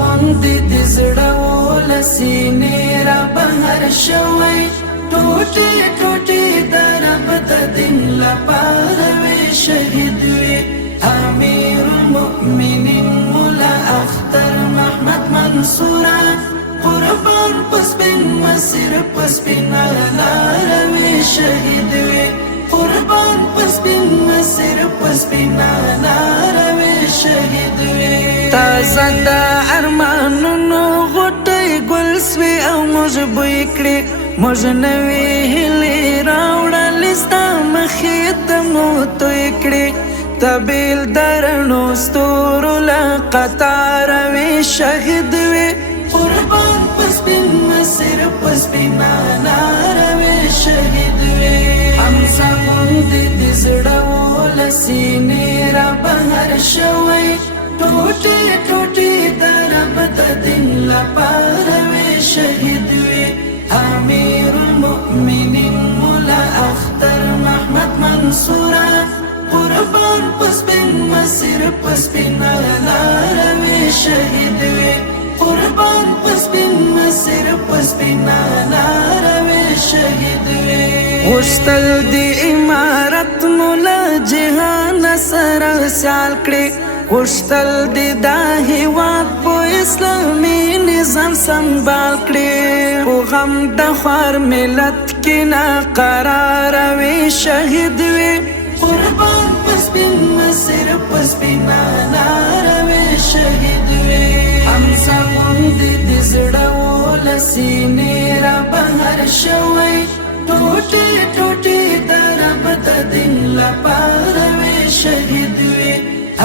غوندې د زړه ولسینې را بهر شوی ټوټې ټوټې د رب د دین لپاره وې شهید وې امیر المؤمنین مولا اختر محمد منصوره قربان پسپین مسیر پسپین لار وې شهید وې قربان پسپین مسیر پسپین لار وې شهید وې تازه د ارمانونو غوټۍ ګل سوې او موږ بوی کړې موږ نوې هیلې راوړلې ستا مخې ته مو توی کړې ته بیل د رڼو ستورو له قطاره وې شهید وې قربان پسپین مسیر پسپینا لاره وې شهید وې حمزه غوندې د زړه ولسینې را بهر شوی ټوټې ټوټې د رب د دین لپاره وې شهید وې امیر المؤمنین مولا اختر محمد منصوره قربان پسپین مسیر پسپینا لاره وې شهید وې قربان پسپین مسیر پسپینا لاره وې شهید وې غوښتل د امارت مولا جهان سره سیال کړې غوښتل د دا هیواد په اسلامي نظام سنبال کړې په غم د خوار ملت کې ناقراره وې شهید وې قربان پسپین مسیر پسپینا لاره وې شهید وې حمزه غوندې د زړه ولسینې را بهر شوی ټوټې ټوټې د رب د دین لپاره وې شهید وې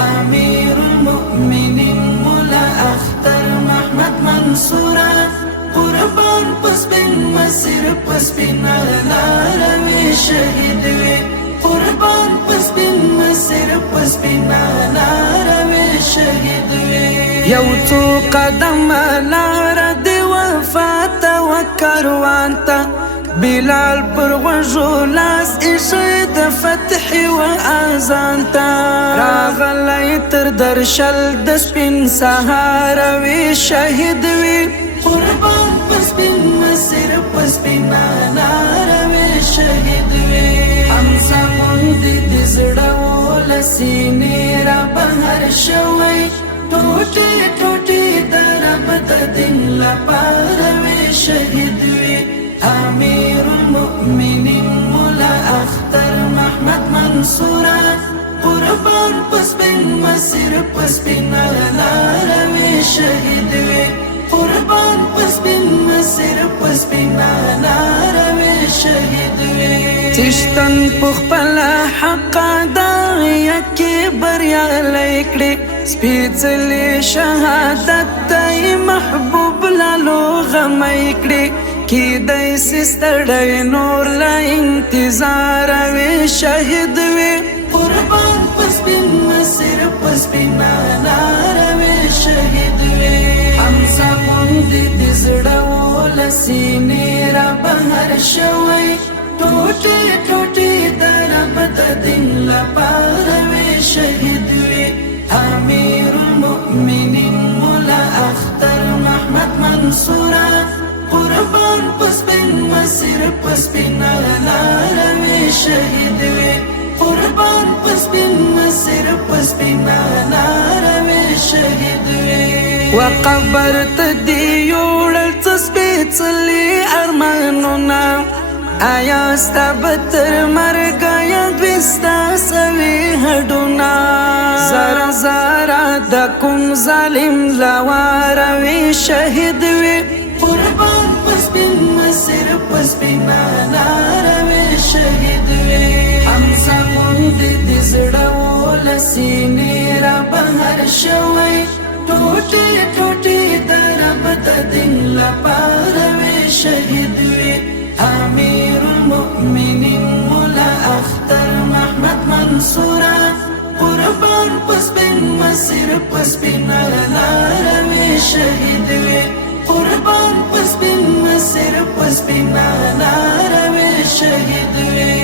امیر المؤمنین مولا اختر محمد منصوره قربان پسپین مسیر پسپینا لاره وې شهید وې قربان پسپین مسیر پسپینا لاره وې شهید وې یو څو قدم لاره د وفات و کاروان ته بلال پر غوږو لاس ایښی د فتح و اذان ته راغلی تر درشل د سپین سهار وې شهید وې قربان پسپین مسیر پسپینا لاره وې شهید وې حمزه غوندې د زړه ولسینې را بهر شوی ټوټې ټوټې د رب د دین لپاره وې شهید وې امیر المؤمنین مولا اختر محمد منصوره قربان پسپین مسیر پسپینا لاره وې شهید وې قربان پسپین مسیر پسپینا لاره وې شهید وې چشتن پخپل حق داعیه بریالی کړې سپېڅلې شهادت ته محبوب لالو غمی کړې کیدای سي ستړی نور له انتظاره وې شهید وې قربان پسپین مسیر پسپینا لاره وې شهید وې حمزه غوندې د زړه ولسینې را بهر شوی ټوټې ټوټې د رب د دین لپاره وې شهید وې امیر المؤمنین مولا اختر محمد منصوره قربان پسپین مسیر پسپینا لاره وې شهید وې قربان پسپین مسیر پسپینا لاره وې شهید وې وقبر ته دې یوړل څه سپېڅلي ارمانونه آیا ستا به تر مرګه یاد وي ستا سوي هډونه زره زره د کوم ظالم لواره وې شهید وې قربان پسپین مسیر پسپینا لاره وې شهید وې حمزه غوندې د زړه ولسینې را بهر شوی ټوټې ټوټې د رب د دین لپاره وې شهید وې امیر المؤمنین مولا اختر محمد منصوره قربان پسپین مسیر پسپینا لاره وې شهید وې قربان پسپین مسیر پسپینا لاره وې شهید وې